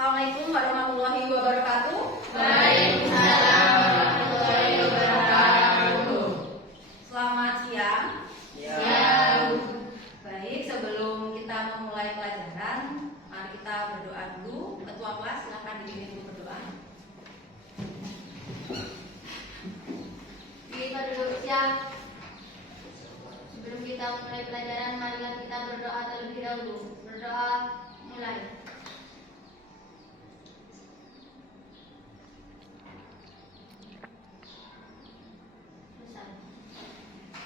Assalamualaikum warahmatullahi wabarakatuh. Waalaikumsalam warahmatullahi wabarakatuh. Selamat siang. Siang. Baik, sebelum kita memulai pelajaran, mari kita berdoa dulu. Ketua kelas silakan dipimpin untuk berdoa. Kita duduk siang. Sebelum kita mulai pelajaran, marilah kita berdoa terlebih dahulu. Berdoa mulai.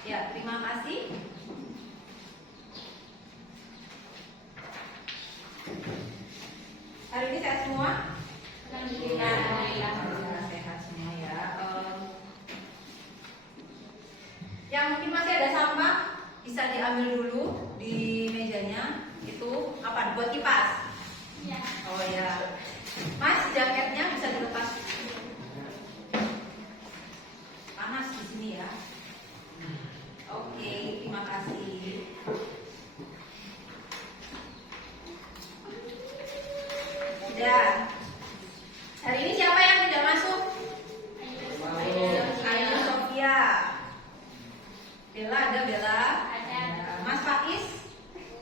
Ya, terima kasih. Hari ini sehat semua? Alhamdulillah sehat semua ya. Yang mungkin masih ada sampah bisa diambil dulu di mejanya. Itu apa? Buat kipas? Ya. Oh ya. Mas, jaketnya bisa dilepas. Panas di sini ya. Oke, terima kasih. Sudah. Hari ini siapa yang tidak masuk? Ayu Sofia. Bella ada Bella? Ada. Mas Faiz?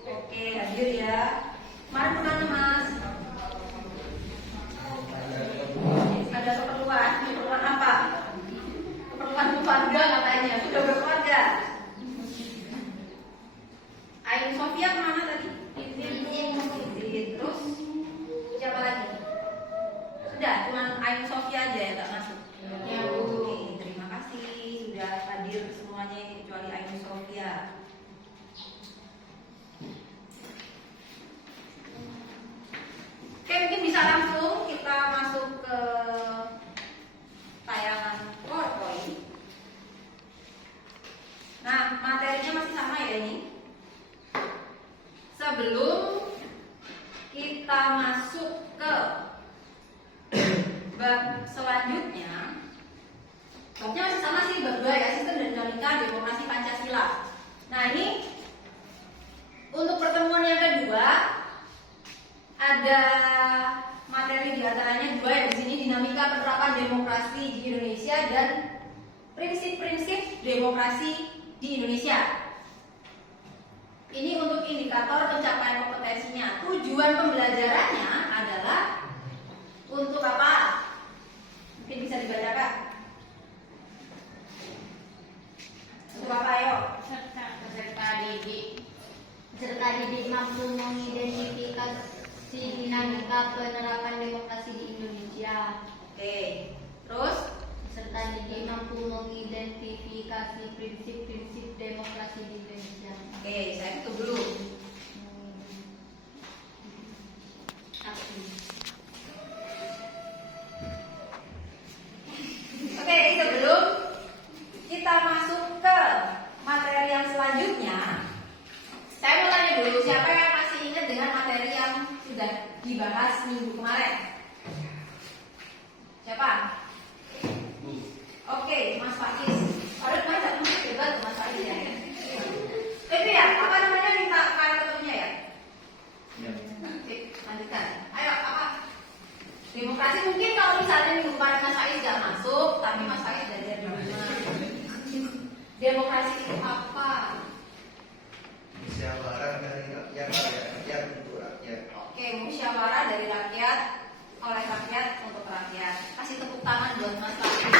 Oke, hadir ya. Kemarin kemana Mas? Ada keperluan apa? Keperluan keluarga katanya. Sudah berkeluarga. Ayu Sofia kemana tadi? Izin. Terus siapa lagi? Sudah, cuma Ayu Sofia aja ya tak masuk. Ya, Bu. Oke, terima kasih sudah hadir semuanya ini kecuali Ayu Sofia. Oke, mungkin bisa langsung kita masuk ke tayangan PowerPoint. Nah, materinya masih sama ya ini. Sebelum kita masuk ke bab selanjutnya, babnya masih sama sih, bab 2 ya, sistem dan dinamika demokrasi Pancasila. Nah, ini untuk pertemuan yang kedua ada materi diantaranya dua ya di sini, dinamika penerapan demokrasi di Indonesia dan prinsip-prinsip demokrasi di Indonesia. Ini untuk indikator pencapaian kompetensinya. Tujuan pembelajarannya adalah untuk apa? Mungkin bisa dibacakan. Untuk apa ayo? Peserta didik mampu mengidentifikasi dinamika penerapan demokrasi di Indonesia. Oke. Terus Peserta didik mampu mengidentifikasi prinsip-prinsip demokrasi di Indonesia. oke, saya tutup dulu. Oke, sebelum kita masuk ke materi yang selanjutnya, saya mau tanya dulu, siapa yang masih ingat dengan materi yang sudah dibahas minggu kemarin? Siapa? Oke, Mas Faiz. Kalau kemarin nggak masuk debat Mas Faiz ya. Itu ya, apa namanya minta file ketemunya ya? Oke, lanjutkan. Ayo, apa? Demokrasi mungkin kalau misalnya minggu kemarin Mas Faiz nggak masuk, tapi Mas Faiz belajar di mana? Demokrasi itu apa? Musyawarah dari rakyat oleh rakyat untuk rakyat. Oke, musyawarah dari rakyat oleh rakyat untuk rakyat. Kasih tepuk tangan buat Mas Faiz.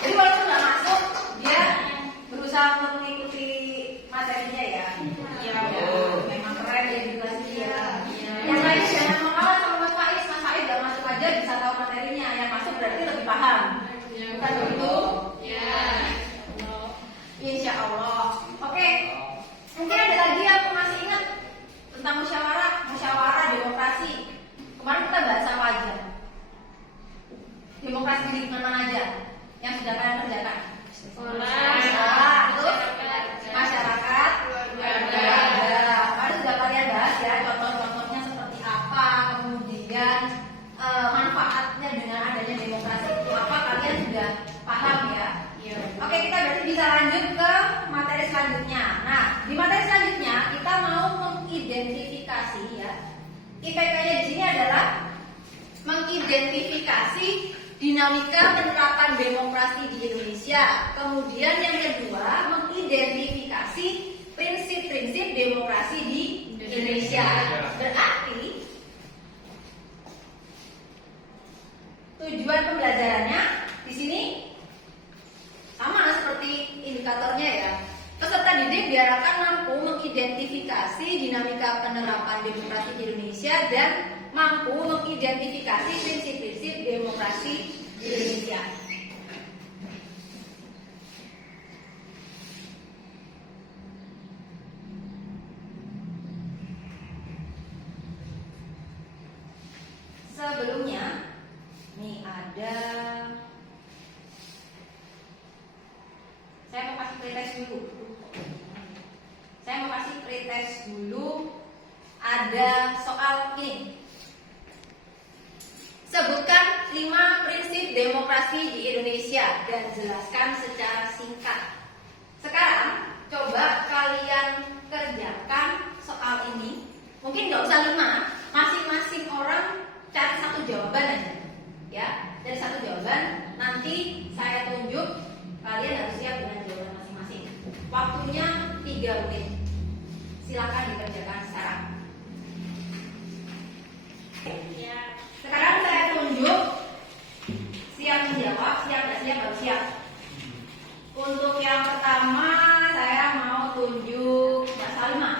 Jadi walaupun nggak masuk, dia berusaha untuk mengikuti materinya ya. Iya, memang keren ya di kelas ini ya. Yang lain jangan mengalah sama Mas Faiz. Mas Faiz nggak masuk aja bisa tahu materinya. Yang masuk berarti lebih paham. Bukan begitu? Ya. Insya Allah. Oke. Mungkin ada lagi yang masih ingat tentang musyawarah demokrasi. Kemarin kita bahas apa aja? Demokrasi di mana aja yang sudah kalian kerjakan? Sekolah, terus masyarakat, keluarga. Kemarin sudah kalian bahas ya, contoh-contohnya seperti apa, kemudian manfaatnya dengan adanya demokrasi itu apa, kalian sudah paham ya? Oke, kita berarti bisa lanjut ke materi selanjutnya. Nah, di materi selanjutnya kita mau mengidentifikasi ya IPK-nya di sini adalah mengidentifikasi dinamika penerapan demokrasi di Indonesia. Kemudian yang kedua, mengidentifikasi prinsip-prinsip demokrasi di Indonesia. Berarti tujuan pembelajarannya di sini sama seperti indikatornya ya. Peserta didik diharapkan mampu mengidentifikasi dinamika penerapan demokrasi di Indonesia dan mampu mengidentifikasi prinsip-prinsip demokrasi di Indonesia. Sebelumnya, nih ada, saya mau kasih pretest dulu. Ada soal ini. Sebutkan 5 prinsip demokrasi di Indonesia dan jelaskan secara singkat. Sekarang coba kalian kerjakan soal ini. Mungkin nggak usah 5, masing-masing orang cari satu jawaban aja. Ya, dari satu jawaban nanti saya tunjuk, kalian harus siap dengan jawaban masing-masing. Waktunya 3 menit. Silakan dikerjakan sekarang. Ya. Sekarang saya tunjuk siap menjawab, siap nggak siap harus siap. Untuk yang pertama saya mau tunjuk Mbak Salma.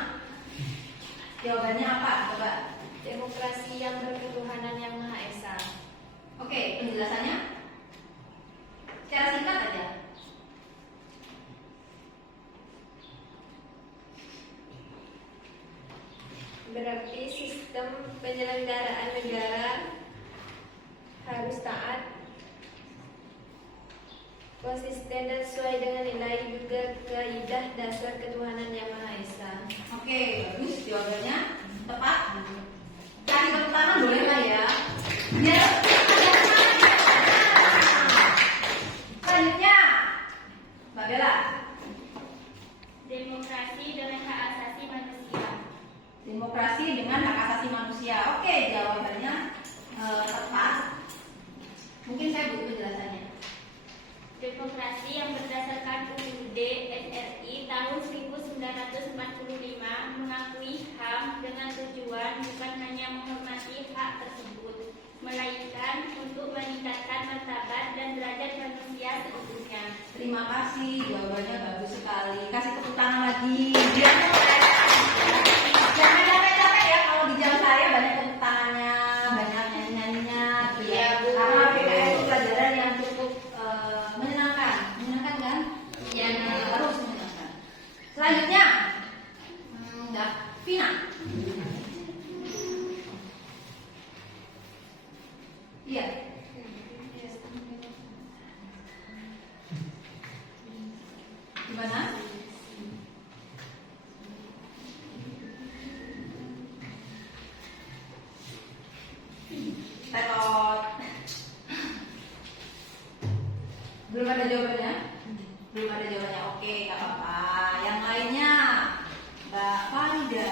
Jawabannya apa? Coba. Demokrasi yang berketuhanan yang Maha Esa. Oke, penjelasannya secara singkat aja. Berarti sistem penyelenggaraan negara harus taat, konsisten dan sesuai dengan nilai juga kaidah dasar ketuhanan yang Maha Esa. Oke, bagus jawabannya tepat. Kasih tepuk tangan boleh lah ya. Ya. Selanjutnya, Mbak Bella. Demokrasi dengan hak asasi manusia. Demokrasi dengan hak asasi manusia. Oke, jawabannya tepat. Mungkin saya butuh penjelasannya. Demokrasi yang berdasarkan UUD RI tahun 1945 mengakui HAM dengan tujuan bukan hanya menghormati hak tersebut, melainkan untuk meningkatkan martabat dan derajat manusia seutuhnya. Terima kasih, jawabannya bagus sekali. Kasih tepuk tangan lagi. Jangan capek-capek ya kalau di jam saya banyak tepuk tangannya, banyak nyanyi-nyanyinya gitu ya. Karena PKS itu pelajaran yang cukup menyenangkan. Menyenangkan kan? Iya. Harus menyenangkan. Selanjutnya, Mbak Vina. Iya. Gimana? Tetot. Belum ada jawabannya? Belum ada jawabannya. Oke, nggak apa-apa. Yang lainnya, Mbak Farida.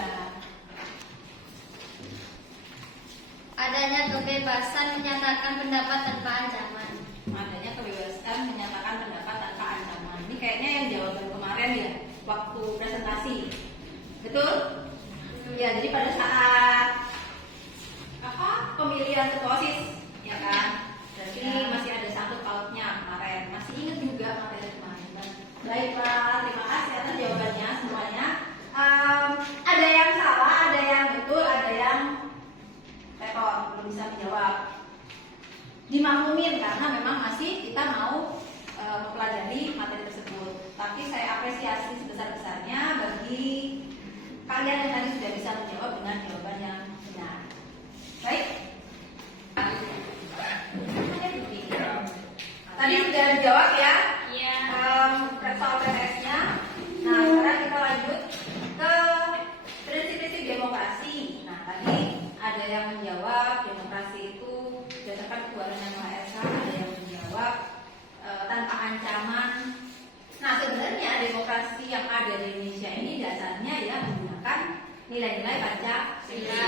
Adanya kebebasan menyatakan pendapat tanpa ancaman. Adanya kebebasan menyatakan pendapat tanpa ancaman. Ini kayaknya yang jawaban kemarin ya, waktu presentasi. Betul? Ya, jadi pada saat pemilihan ketua OSIS, ya kan? Jadi masih ada sangkut pautnya kemarin. Masih ingat juga materi kemarin. Baik Pak, terima kasih atas jawabannya semuanya. Ada yang salah, ada yang betul, ada yang tetot, belum bisa menjawab. Dimaklumin karena memang masih kita mau mempelajari materi tersebut. Tapi saya apresiasi sebesar-besarnya bagi kalian yang tadi sudah bisa menjawab dengan jawaban yang benar. Baik. Tadi sudah dijawab ya. Iya. Soal PTS-nya. Nah, sekarang kita lanjut ke prinsip-prinsip demokrasi. Nah, tadi ada yang menjawab demokrasi itu berdasarkan ketuhanan yang Maha Esa, ada yang menjawab tanpa ancaman. Nah, sebenarnya demokrasi yang ada di Indonesia ini dasarnya ya menggunakan nilai-nilai Pancasila.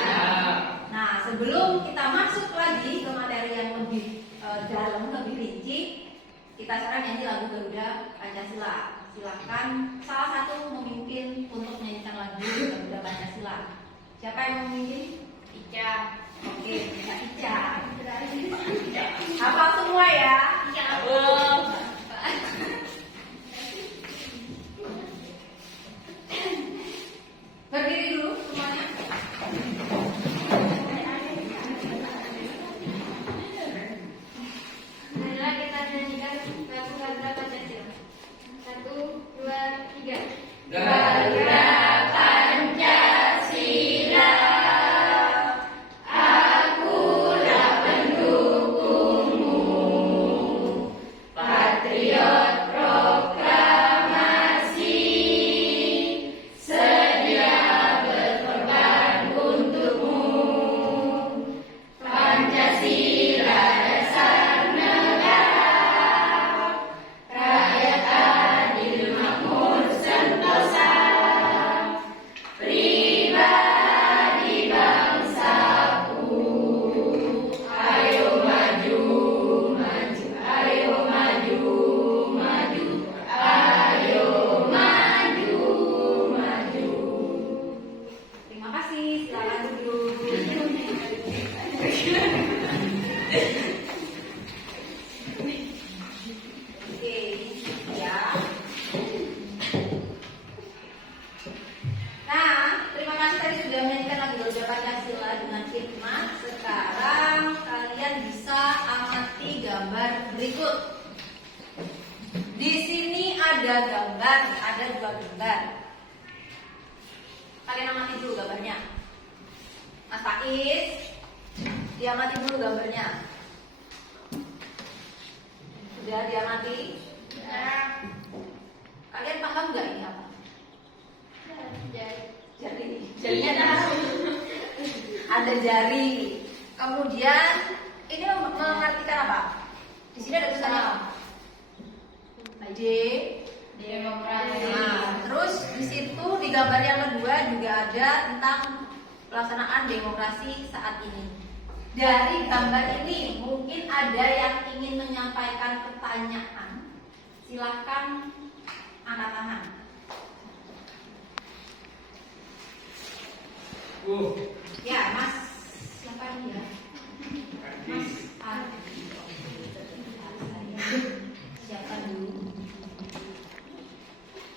Nah, Nah, sebelum kita masuk lagi ke materi yang lebih dalam, lebih rinci, kita sekarang nyanyi lagu Garuda Pancasila. Silakan salah satu memimpin untuk menyanyikan lagu Garuda Pancasila. Siapa yang mau memimpin? Ica. Oke, Kak Ica. Hafal semua ya? Iya. Berdiri dulu semuanya. Marilah kita nyanyikan lagu Garuda Pancasila. 1, 2, 3. Garuda Pancasila. Patriot proklamasi, sedia berkorban untukmu. Pancasila dasar negara, rakyat adil makmur sentosa, pribadi bangsaku. Ayo maju, maju, ayo maju, maju, ayo maju, maju. Terima kasih. Silakan duduk. Oke, ya. Nah, terima kasih tadi sudah menyanyikan lagu Garuda Pancasila dengan hikmat. Sekarang kalian bisa amati gambar berikut. Di sini ada gambar, ada 2 gambar. Kalian amati dulu gambarnya. Mas Faiz, diamati dulu gambarnya. Sudah diamati? Kalian paham nggak ini apa? Jarinya tahu. Ada jari. Kemudian ini mengartikan apa? Di sini ada tulisannya apa? Demokrasi. Nah, terus di situ di gambar yang kedua juga ada tentang pelaksanaan demokrasi saat ini. Dari gambar ini mungkin ada yang ingin menyampaikan pertanyaan. Silahkan angkat tangan. Ya, Mas. Siapa ini ya? Mas Ardi. Siapa dulu?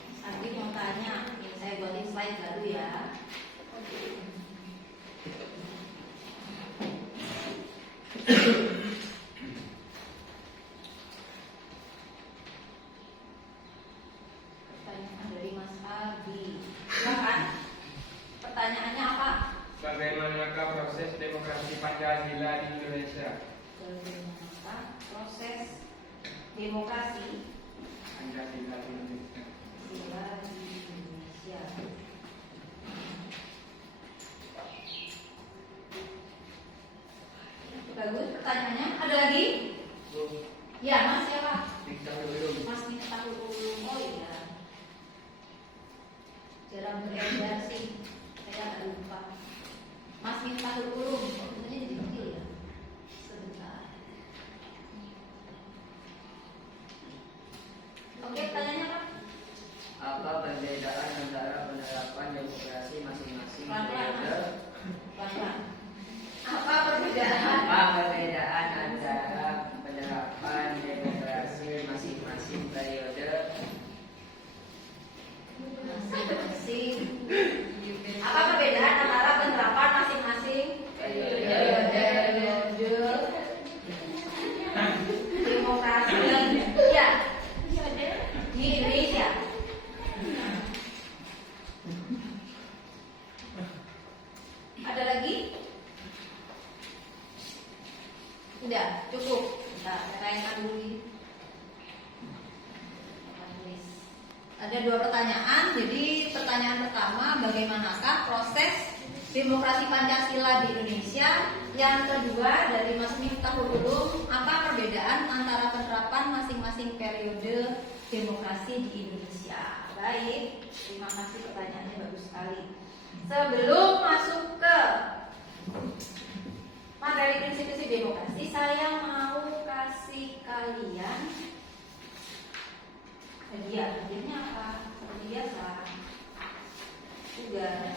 Mas Ardi mau tanya. Ini saya buatin slide baru ya. Pertanyaan dari Mas Ardi. Silakan. Pertanyaannya apa? Bagaimanakah proses demokrasi Pancasila di Indonesia? Bagaimana proses demokrasi Pancasila di Indonesia. sila di Indonesia? Bagus pertanyaannya. Ada lagi? Ya, Mas siapa? Mas Miftahul Ulum. Oh iya. Jarang beredar sih. Saya agak lupa. Mas Miftahul Ulum. Kok tulisannya jadi kecil ya? Sebentar. Oke, pertanyaannya apa? Apa perbedaan antara penerapan demokrasi masing-masing Pelan-pelan, Mas. periode? Pelan-pelan. Apa perbedaan? Apa perbedaan antara penerapan demokrasi masing-masing periode? Masing-masing. Apa perbedaan antara penerapan masing-masing periode demokrasi ya di Indonesia? Ada lagi? Tidak, cukup. Nah, saya tanyakan dulu ini. Ada 2 pertanyaan. Jadi pertanyaan pertama, bagaimanakah proses demokrasi Pancasila di Indonesia? Yang kedua dari Mas Miftahul Ulum, apa perbedaan antara penerapan masing-masing periode demokrasi di Indonesia? Baik, terima kasih pertanyaannya bagus sekali. Sebelum masuk ke materi prinsip-prinsip demokrasi, saya mau kasih kalian hadiahnya apa? Seperti biasa. Tugas.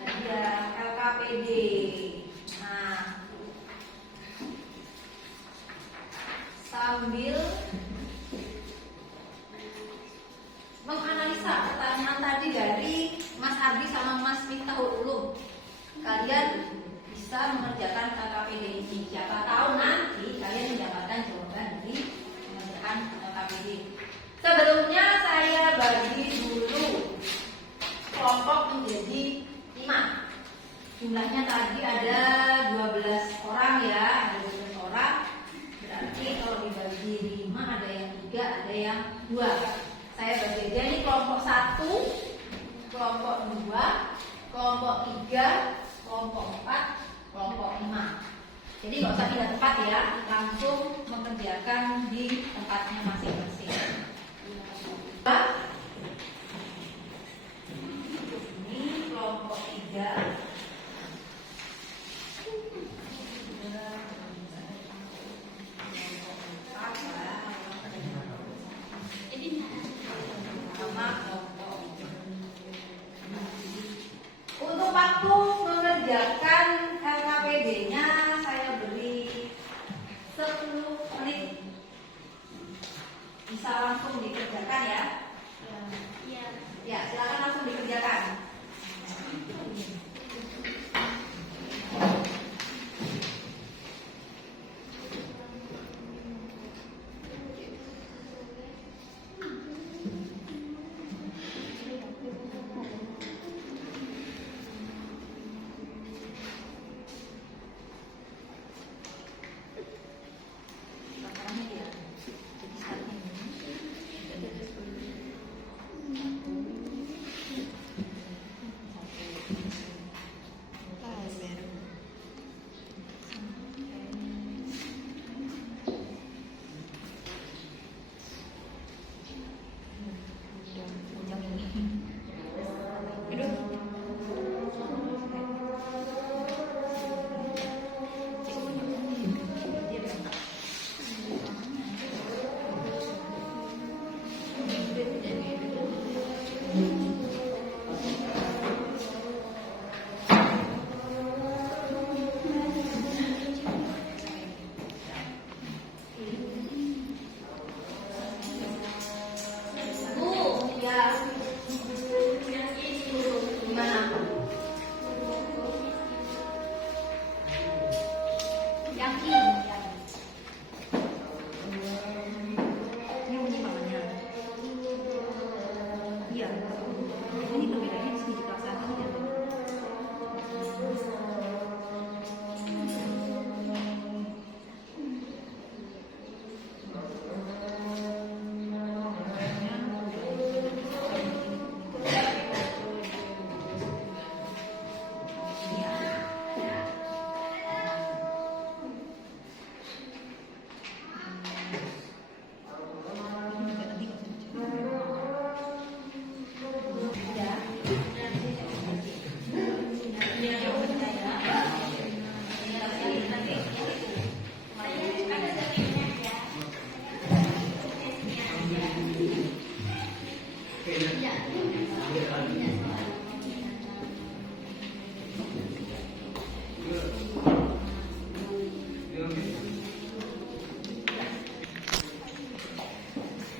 Hadiah LKPD. Nah, sambil menganalisa pertanyaan tadi dari Mas Ardi sama Mas Miftahul Ulum, kalian bisa mengerjakan LKPD ini. Siapa tahu nanti kalian mendapatkan jawaban dari mengerjakan LKPD. Sebelumnya saya bagi dulu kelompok menjadi 5. Jumlahnya tadi ada 12 orang ya, ada 12 orang. Berarti kalau dibagi 5 ada yang 3, ada yang 2. Saya bagi aja ini kelompok 1, kelompok 2, kelompok 3, kelompok 4, kelompok 5. Jadi nggak usah pindah tempat ya, langsung mengerjakan di tempatnya masing-masing. Ini kelompok 3. Untuk waktu mengerjakan LKPD-nya saya beri 10 menit. Bisa langsung dikerjakan ya? Ya, silakan langsung dikerjakan.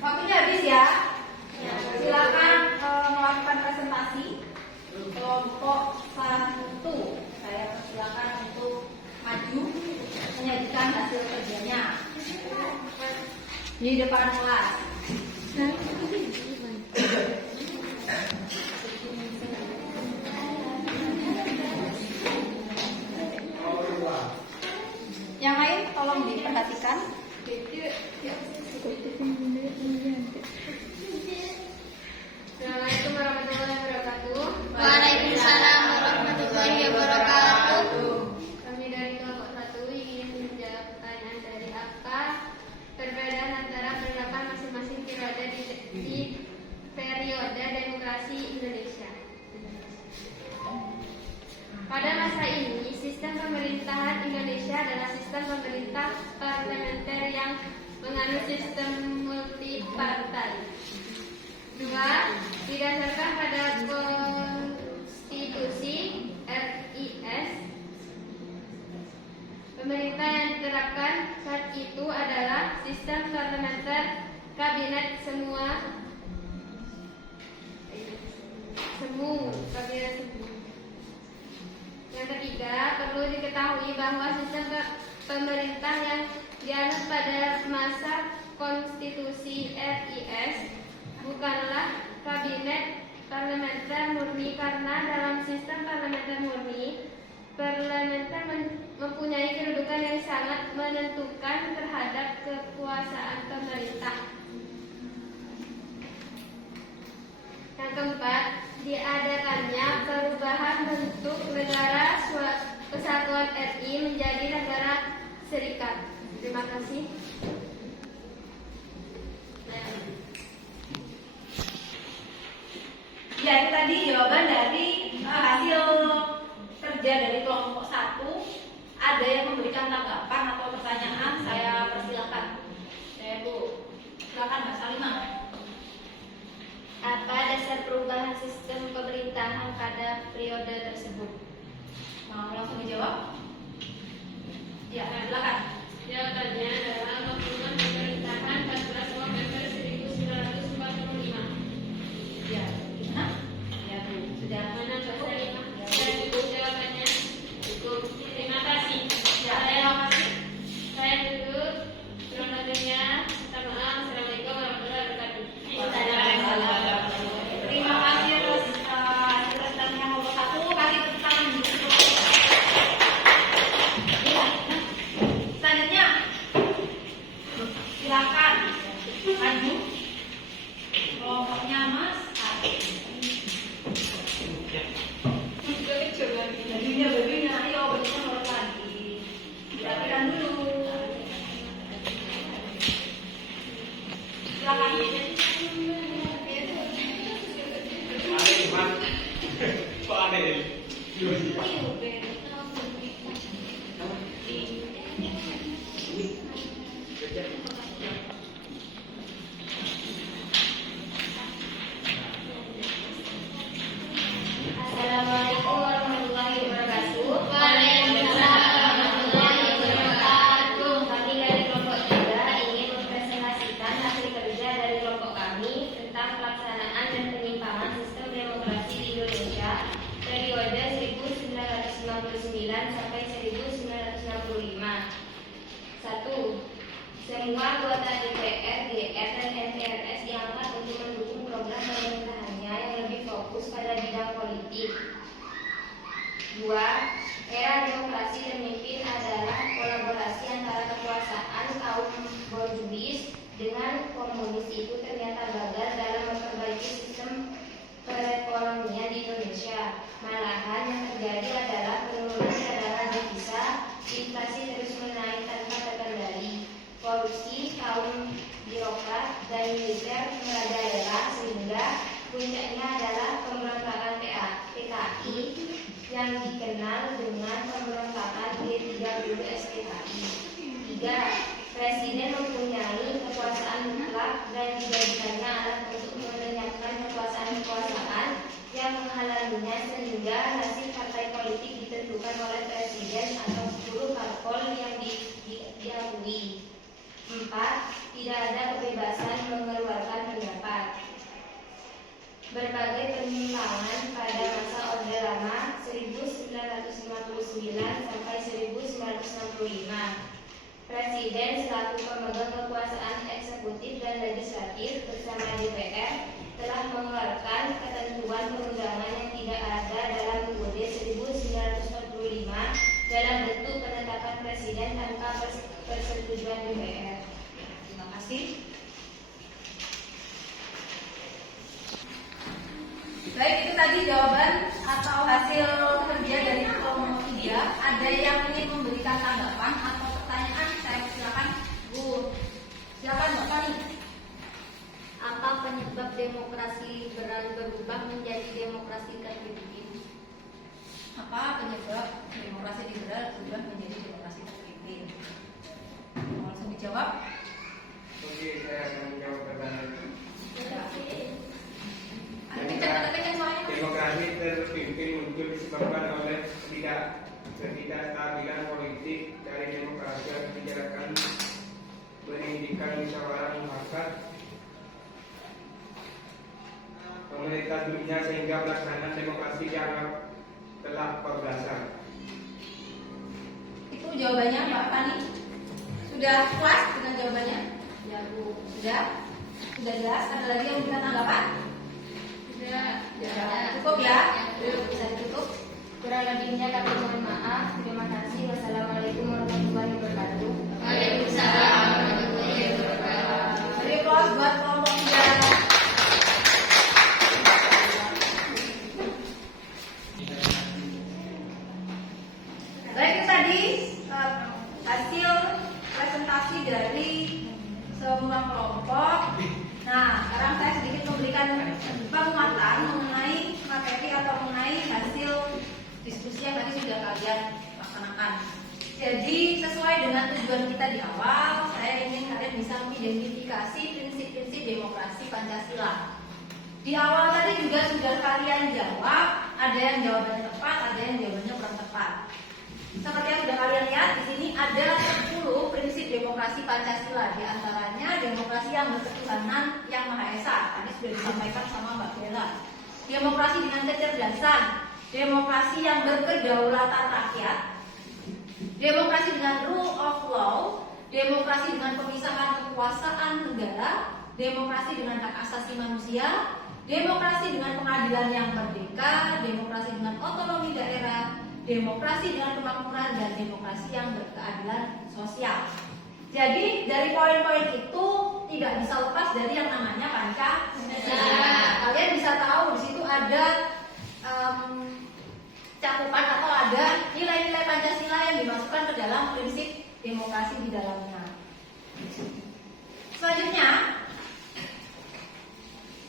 Waktunya habis ya. Silakan melakukan presentasi. Kelompok 1, saya persilakan untuk maju menyajikan hasil kerjanya di depan kelas. Yang lain tolong diperhatikan. Assalamualaikum warahmatullahi wabarakatuh. Waalaikumsalam warahmatullahi wabarakatuh. Kami dari kelompok 1 ingin menjawab pertanyaan dari apa perbedaan antara pendapat masing-masing periode di periode demokrasi Indonesia adalah sistem pemerintah parlementer yang menganut sistem multipartai. 2. Didasarkan pada konstitusi RIS, pemerintah yang diterapkan saat itu adalah sistem parlementer kabinet kabinet semu. Yang ketiga, perlu diketahui bahwa sistem pemerintah yang dianut pada masa konstitusi RIS bukanlah kabinet parlementer murni, karena dalam sistem parlementer murni, parlementer mempunyai kedudukan yang sangat menentukan terhadap kekuasaan pemerintah. Yang keempat, diadakannya perubahan bentuk negara kesatuan RI menjadi negara serikat. Terima kasih. Ya, itu tadi jawaban dari hasil kerja dari kelompok 1. Ada yang memberikan tanggapan atau pertanyaan, saya persilakan. Ya, Bu. Silakan Mbak Salimah. Apa dasar perubahan sistem pemerintahan pada periode tersebut? Mau langsung dijawab? Ya, silakan. Jawabannya adalah pembunuhan pemerintahan 14 November 1945. Ya, gimana? Ya, Bu. Sudah Mana Mbak Salimah? Dan Ibu jawabannya cukup. Terima kasih. Ya, terima kasih. Saya dulu. Kurang lebihnya, minta maaf. Assalamualaikum warahmatullahi wabarakatuh. Terima kasih atas presentasnya nomor 1. Kasih tepuk tangan dulu. Ya. Selanjutnya, silakan maju. Kelompoknya Mas bajunya, ayo bajunya nomor lagi. Dirapikan dulu. Silakan. Assalamualaikum warahmatullahi wabarakatuh. Waalaikumsalam warahmatullahi wabarakatuh. Kami dari kelompok 3 ingin mempresentasikan hasil kerja dari kelompok kami tentang pelaksanaan dan penyimpangan sistem demokrasi di Indonesia periode 1999 sampai 1965. 1. Semua anggota DPR, GR, dan MPRS diangkat untuk mendukung program pemerintahannya yang lebih fokus pada bidang politik. 2. Era demokrasi termimpin adalah kolaborasi antara kekuasaan kaum borjuis dengan komunis. Itu ternyata gagal dalam memperbaiki sistem perekonomian di Indonesia. Malahan yang terjadi adalah penurunan cadangan devisa, inflasi terus menaik tanpa terkendali, korupsi kaum birokrat dan militer merajalela, sehingga puncaknya adalah pemberontakan PKI yang dikenal dengan pemberontakan G30 SPKI. 3. Presiden mempunyai kekuasaan mutlak dan dijadikannya alat untuk melenyapkan kekuasaan-kekuasaan yang menghalanginya, sehingga nasib partai politik ditentukan oleh presiden atau 10 parpol yang diakui. 4. Tidak ada kebebasan mengeluarkan pendapat. Berbagai penyimpangan pada masa Orde Lama 1959 sampai 1965. Presiden selaku pemegang kekuasaan eksekutif dan legislatif bersama DPR telah mengeluarkan ketentuan perundangan yang tidak ada dalam UUD 1945 dalam bentuk penetapan presiden tanpa persetujuan DPR. Terima kasih. Baik, itu tadi jawaban atau hasil kerja dari kelompok 3. Ada yang ingin memberikan tanggapan atau pertanyaan? Saya silakan, Bu. Silakan, Mbak Fani. Apa penyebab demokrasi liberal berubah menjadi demokrasi terpimpin? Apa penyebab demokrasi liberal berubah menjadi demokrasi terpimpin? Oke. Mau langsung dijawab? Oke, saya akan menjawab pertanyaan itu. Ada kencang soalnya. Demokrasi terpimpin muncul disebabkan oleh ketidakstabilan politik dari demokrasi yang kebijakan pendidikan musyawarah mufakat pemerintah dunia sehingga pelaksanaan demokrasi dianggap telah kebablasan. Itu jawabannya Mbak Fani. Sudah puas dengan jawabannya? Ya Bu. Sudah? Sudah jelas? Ada lagi yang bisa tanggapan? Sudah. Cukup ya? Bisa ditutup. Kurang lebihnya kami mohon maaf. Terima kasih. Wassalamualaikum warahmatullahi wabarakatuh. Waalaikumsalam warahmatullahi wabarakatuh. Beri aplaus buat kelompok 3. Baik, itu tadi hasil presentasi dari semua kelompok. Nah, sekarang saya sedikit memberikan penguatan mengenai materi atau mengenai hasil diskusi yang tadi sudah kalian laksanakan. Jadi sesuai dengan tujuan kita di awal, saya ingin kalian bisa mengidentifikasi prinsip-prinsip demokrasi Pancasila. Di awal tadi juga sudah kalian jawab, ada yang jawabannya tepat, ada yang jawabannya kurang tepat. Seperti yang sudah kalian lihat, di sini ada 10 prinsip demokrasi Pancasila. Di antaranya demokrasi yang berketuhanan yang Maha Esa. Tadi sudah disampaikan sama Mbak Bella. Demokrasi dengan kecerdasan, demokrasi yang berkedaulatan rakyat, demokrasi dengan rule of law, demokrasi dengan pemisahan kekuasaan negara, demokrasi dengan hak asasi manusia, demokrasi dengan pengadilan yang merdeka, demokrasi dengan otonomi daerah, demokrasi dengan kemakmuran, dan demokrasi yang berkeadilan sosial. Jadi dari poin-poin itu tidak bisa lepas dari yang namanya Pancasila. Kalian bisa tahu di situ ada cakupan atau ada nilai-nilai Pancasila yang dimasukkan ke dalam prinsip demokrasi di dalamnya. Selanjutnya,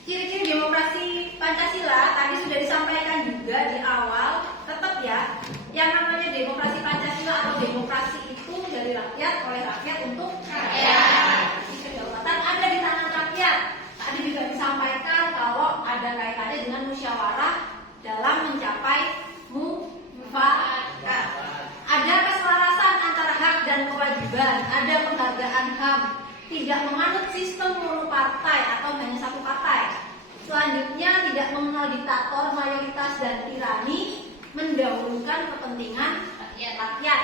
ciri-ciri demokrasi Pancasila tadi sudah disampaikan juga di awal. Tetap ya, yang namanya demokrasi Pancasila atau demokrasi itu dari rakyat, oleh rakyat, untuk rakyat. Kedaulatan ada di tangan rakyat. Tadi juga disampaikan kalau ada kaitannya dengan musyawarah dalam mencapai mufakat. Ada keselarasan antara hak dan kewajiban, ada penghargaan HAM, tidak menganut sistem monopartai atau hanya satu partai. Selanjutnya, tidak mengenal diktator, mayoritas, dan tirani, mendahulukan kepentingan rakyat.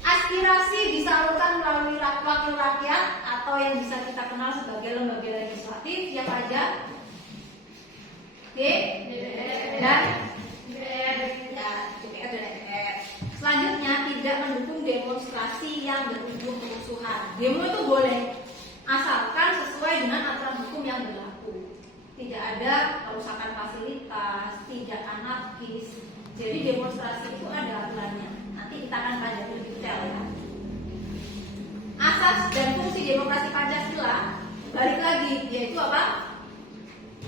Aspirasi disalurkan melalui wakil rakyat atau yang bisa kita kenal sebagai lembaga legislatif. Siapa aja? DPR dan DPR. Selanjutnya, tidak mendukung demonstrasi yang berujung kerusuhan. Demo itu boleh, asalkan sesuai dengan aturan hukum yang berlaku. Tidak ada kerusakan fasilitas, tidak anarkis. Jadi demonstrasi itu ada aturannya. Nanti kita akan pelajari lebih detail ya. Asas dan fungsi demokrasi Pancasila, balik lagi, yaitu apa?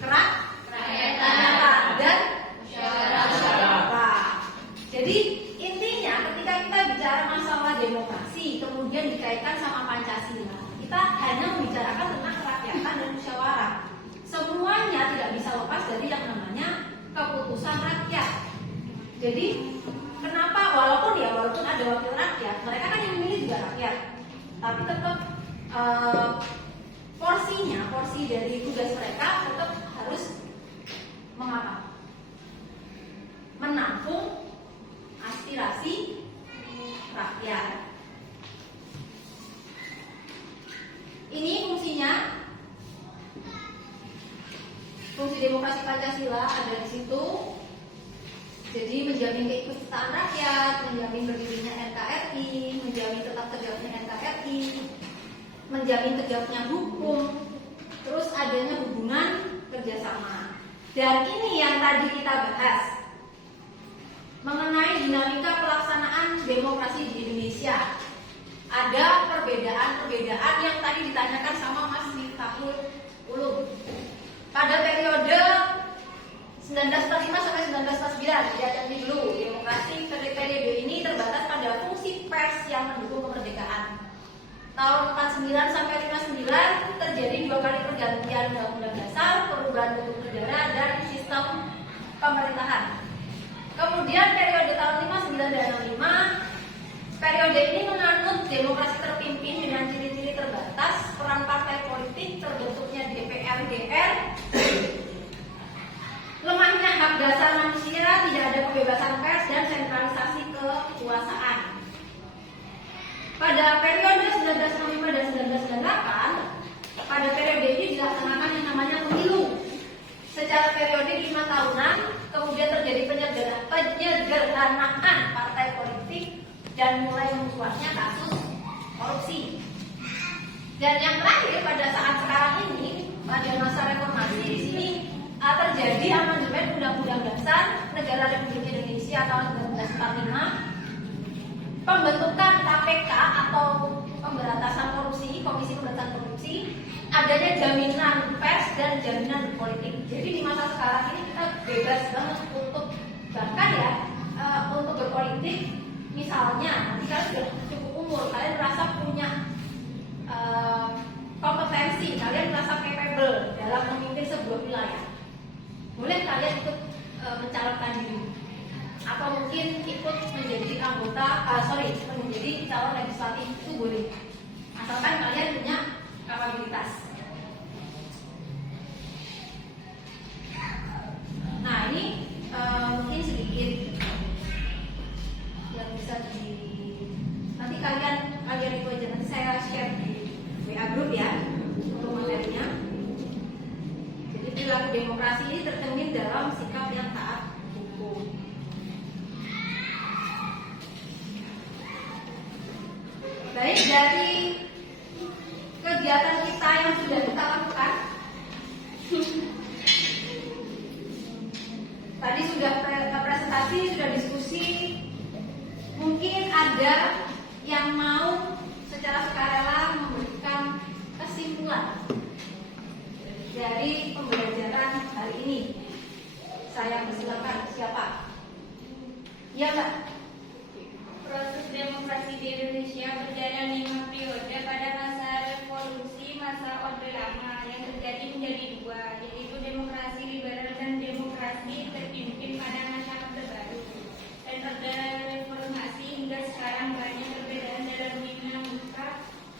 Kerakyatan dan musyawarah. Jadi intinya ketika kita bicara masalah demokrasi kemudian dikaitkan sama Pancasila, kita hanya membicarakan tentang kerakyatan dan musyawarah. Semuanya tidak bisa lepas dari yang namanya keputusan rakyat. Jadi kenapa walaupun ada wakil rakyat, mereka kan yang memilih juga rakyat, tapi tetap porsi dari tugas mereka tetap harus menampung aspirasi rakyat. Ini fungsinya. Fungsi demokrasi Pancasila ada di situ. Jadi menjamin keikutsertaan rakyat, menjamin berdirinya NKRI, menjamin tetap tegaknya NKRI, menjamin tegaknya hukum, terus adanya hubungan kerjasama. Dan ini yang tadi kita bahas mengenai dinamika pelaksanaan demokrasi di Indonesia. Ada perbedaan-perbedaan yang tadi ditanyakan sama Mas Miftahul Ulum. Pada periode 1945 sampai 1949, lihat dulu, demokrasi periode ini terbatas pada fungsi pers yang mendukung kemerdekaan. Tahun 49 sampai 59 terjadi 2 kali pergantian Undang-Undang Dasar, perubahan bentuk negara dan sistem pemerintahan. Kemudian periode tahun 59 dan 65, periode ini menganut demokrasi terpimpin dengan ciri-ciri terbatas, peran partai politik, terbentuknya DPR-DR, lemahnya hak dasar manusia, tidak ada kebebasan pers, dan sentralisasi kekuasaan. Pada periode 1965 dan 1998, pada periode ini dilaksanakan yang namanya pemilu. Secara periodik 5 tahunan, kemudian terjadi penyederhanaan partai politik dan mulai mencuatnya kasus korupsi. Dan yang terakhir pada saat sekarang ini, pada masa reformasi di sini terjadi amandemen Undang-Undang Dasar Negara Republik Indonesia tahun 1945, pembentukan KPK atau pemberantasan korupsi, Komisi Pemberantasan Korupsi, adanya jaminan pers dan jaminan politik. Jadi di masa sekarang ini kita bebas banget untuk bahkan ya untuk berpolitik. Misalnya, nanti kalian sudah cukup umur, kalian merasa punya kompetensi, kalian merasa capable dalam memimpin sebuah wilayah, boleh kalian ikut mencalonkan diri, atau mungkin ikut menjadi menjadi calon legislatif, itu boleh, asalkan kalian punya kapabilitas. Nah ini mungkin sedikit yang bisa nanti kalian itu aja, nanti saya share di WA group ya untuk materinya. Jadi perilaku demokrasi ini tercermin dalam sikap yang taat hukum. Baik, dari kegiatan kita yang sudah kita lakukan, tadi sudah presentasi, sudah diskusi. Mungkin ada yang mau secara sukarela memberikan kesimpulan dari pembelajaran hari ini. Saya persilakan, siapa? Ya Mbak. Proses demokrasi di Indonesia berjalan 5 periode pada masa revolusi, masa Orde Lama, yang terjadi menjadi 2, yaitu demokrasi liberal dan demokrasi terpimpin pada masa Orde Baru. Dan Orde Reformasi hingga sekarang banyak perbedaan dalam dinamika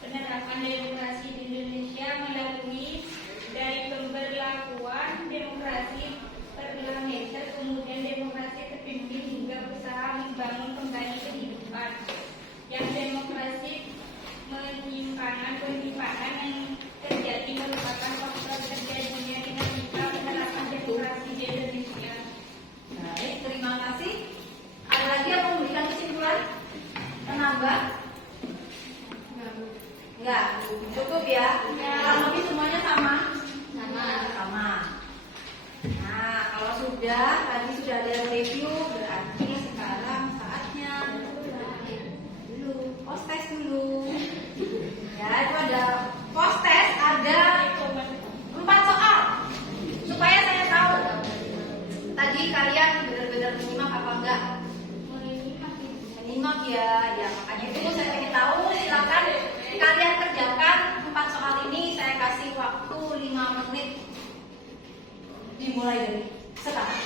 penerapan demokrasi di Indonesia melalui dari pemberlakuan demokrasi parlementer, kemudian demokrasi terpimpin hingga berusaha membangun kembali kehidupan. Yang demokrasi penyimpangan yang terjadi merupakan faktor terjadinya dinamika penerapan demokrasi di Indonesia. Baik, terima kasih. Ada lagi yang mau memberikan kesimpulan? Penambah? Enggak, cukup ya. Kalau lebih semuanya sama? Sama. Nah, kalau sudah, tadi sudah ada review, berarti sekarang saatnya dulu post test dulu. Ya, itu ada post test, ada 4 soal. Supaya saya tahu tadi kalian benar-benar menyimak apa enggak. Menyimak ya, makanya itu saya ingin tahu. Silakan kalian kerjakan 4 soal ini. Saya kasih waktu 5 menit. Dimulai dari sekarang.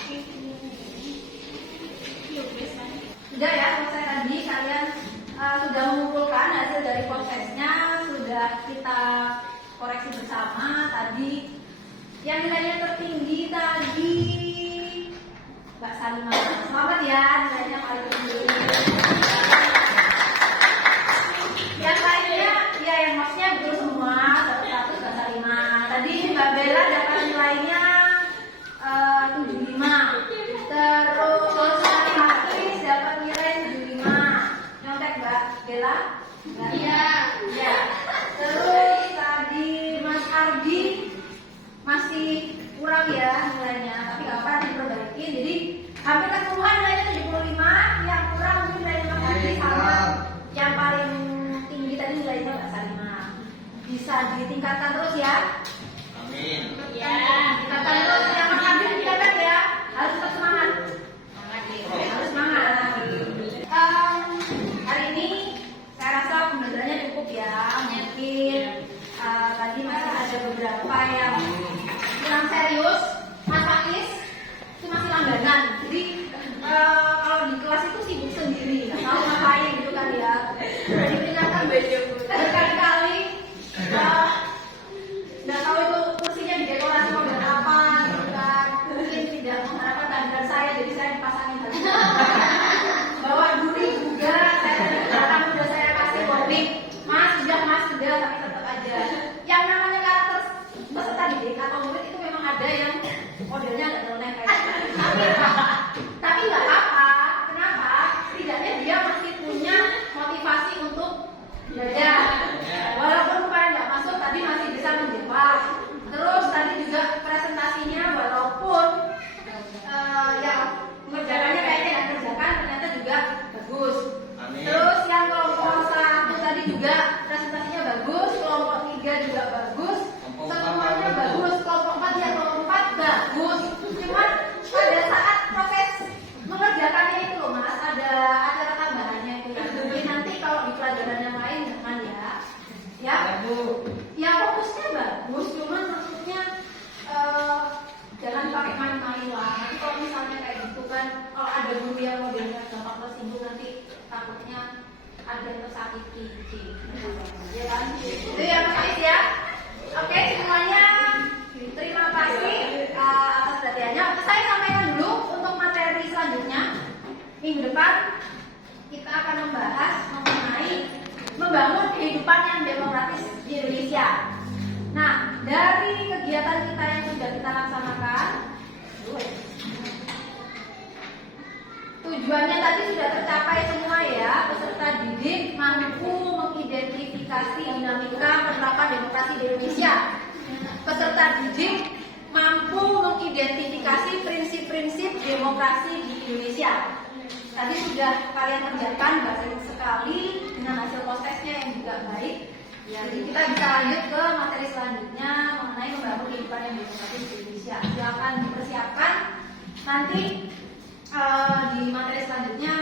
Sudah ya, selesai tadi kalian sudah mengumpulkan hasil dari prosesnya, sudah kita koreksi bersama. Tadi yang nilainya tertinggi tadi Mbak Salimah. Selamat ya, nilainya paling tinggi. Yang lainnya, ya yang maksudnya betul semua. Satu Mbak Salimah. Tadi Mbak Bella dapat nilainya 75. Terus Hafiz dapat nilai 75. Nyontek Mbak Bella? Iya. Ya. Terus tadi Mas Ardi masih kurang ya nilainya, tapi nggak apa-apa diperbaiki. Jadi hampir keseluruhan nilainya 75. Yang kurang mungkin nilainya Mas Ardi sama yang paling tinggi tadi nilainya Mbak Salimah. Bisa ditingkatkan terus ya. Amin. Ya, tingkatkan terus. Yang Mas Ardi ditingkatkan ya. Harus tetap semangat. Harus semangat. Hari ini mengharapkan kehadiran saya, jadi saya dipasangin baju. Bawa duri juga, saya datang sudah saya kasih warning, mas sudah, tapi tetap aja. Yang namanya karakter peserta didik atau murid itu memang ada yang modelnya nggak nyeleneh kayak gitu. Tapi nggak apa-apa. Kenapa? Setidaknya dia masih punya motivasi untuk belajar. Walaupun kemarin nggak masuk, tadi masih bisa menjawab. Terus tadi juga presentasinya walaupun yang mengerjakannya kayaknya nggak kerjakan, ternyata juga bagus. Terus yang kelompok 1 tadi juga presentasinya bagus, kelompok 3 juga bagus, semuanya bagus. Kelompok 4 ya kelompok 4 bagus. Cuman pada saat proses mengerjakannya itu loh mas, ada tambahannya itu ya. Jadi nanti kalau di pelajaran yang lain jangan ya. Ya fokusnya bagus, cuman maksudnya jangan pakai main-main lah. Nanti kalau misalnya kayak gitu kan, kalau ada guru yang modelnya gampang tersinggung nanti takutnya ada yang tersakiti. Ya kan? Itu ya Mas Ais ya. Oke semuanya, terima kasih atas perhatiannya. Saya sampaikan dulu untuk materi selanjutnya. Minggu depan kita akan membahas mengenai membangun kehidupan yang demokratis di Indonesia. Nah, dari kegiatan kita yang sudah kita laksanakan, tujuannya tadi sudah tercapai semua ya. Peserta didik mampu mengidentifikasi dinamika penerapan demokrasi di Indonesia. Peserta didik mampu mengidentifikasi prinsip-prinsip demokrasi di Indonesia. Tadi sudah kalian kerjakan baik sekali dengan hasil prosesnya yang juga baik. Ya, jadi kita bisa lanjut ke materi selanjutnya mengenai membangun kehidupan yang demokratis di Indonesia. Silakan dipersiapkan. Nanti di materi selanjutnya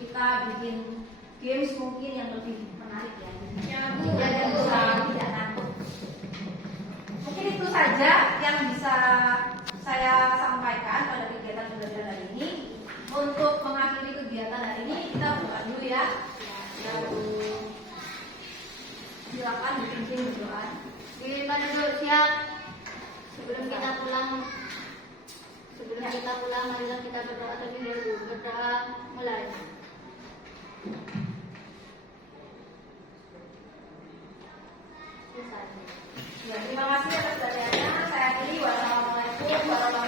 kita bikin games mungkin yang lebih menarik ya. Dan bisa tidak ngantuk. Mungkin itu saja yang bisa saya sampaikan pada kegiatan pembelajaran hari ini. Untuk mengakhiri kegiatan hari ini kita buka dulu ya. Silakan dipimpin berdoa. Kita duduk siap. Sebelum kita pulang, marilah kita berdoa terlebih dahulu. Berdoa mulai. Ya, terima kasih atas perhatiannya. Saya akhiri. Wassalamualaikum warahmatullahi wabarakatuh.